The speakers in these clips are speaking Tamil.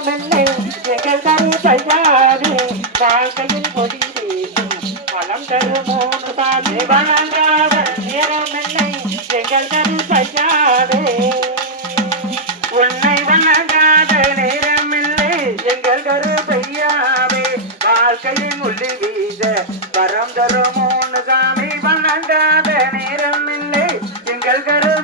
நேரமில்லை எங்கள் கரு பையாடு வாழ்க்கையில் கொடி வீசும் வளம் மூணு சாமி வணங்காத நேரமில்லை எங்கள் கரு பையாடு உன்னை வணங்காத நேரமில்லை எங்கள் கரு பையாவே. வாழ்க்கையில் உள்ளி வீச வரம் தரும் மூணு சாமி. வணங்காத நேரமில்லை எங்கள் கரு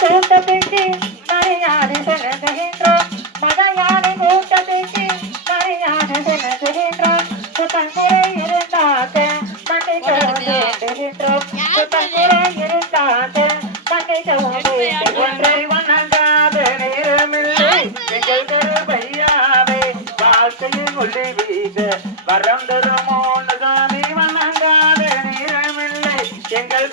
கூட்டத்திற்கு மலையாளி செலுத்துகின்றோம் மலையாளி கூட்டத்திற்கு மலையாளி செலுத்துகின்றோம் சுத்தங்குறை சுத்தங்குறை ஒன்றை வணங்காத நேரமில்லை. எங்கள் கருபையாவே வாழ்க்கையில் வீச வரம் வணங்காத நேரமில்லை எங்கள்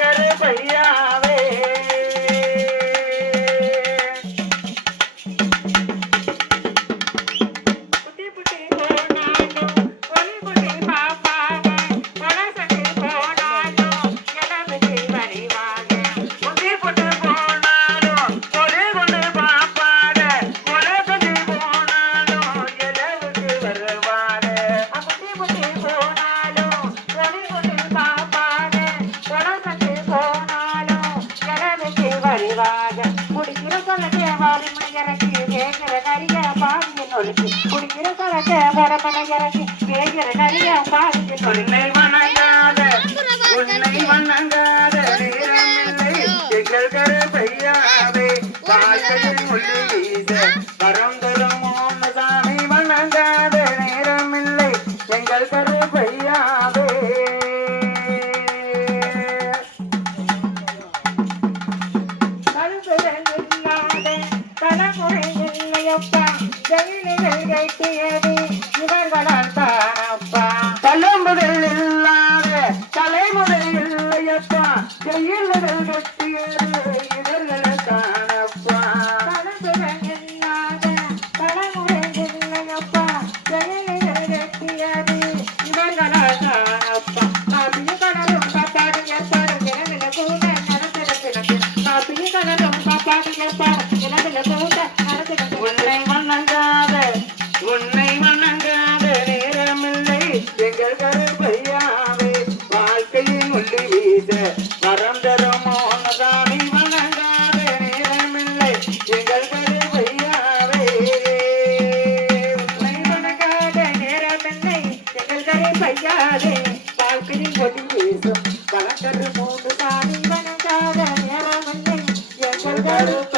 செல்வாக குடிக்கிற சொல்ல வாரி மணிகரக்கு கேட்கிற நிறைய பாதிய நொழுக்கு குடிக்கிற சொல்ல வர மணிகரக்கு கேட்கிற நிறைய பாதிய நொழுக்கு வணங்காத வணங்காத வரம் தானப்பா ஜெயில்கள் கட்டியது இவர்களால் தானப்பா கருத்துகள் இல்லாத தலைமுறை இல்லையப்பா ஜெயிலிகள் கட்டியது இவர்களால் தானப்பா அப்படியே கடலும் உன்னை வணங்காத நேரமில்லை. எங்கள் கருப்பையாவே வாழ்க்கையின் உள்ளி வீச வரம் தரும் மோனதாமி வணங்காத நேரமில்லை. எங்கள் கருப்பையாவே உன்னை வணங்காத நேரமில்லை. எங்கள் கருப்பையாவே வாழ்க்கையின் ஒளி வீசும் வளர்ந்தது மூன்று சாமி வணங்காத நேரமில்லை. எங்கள் கருப்பையாவே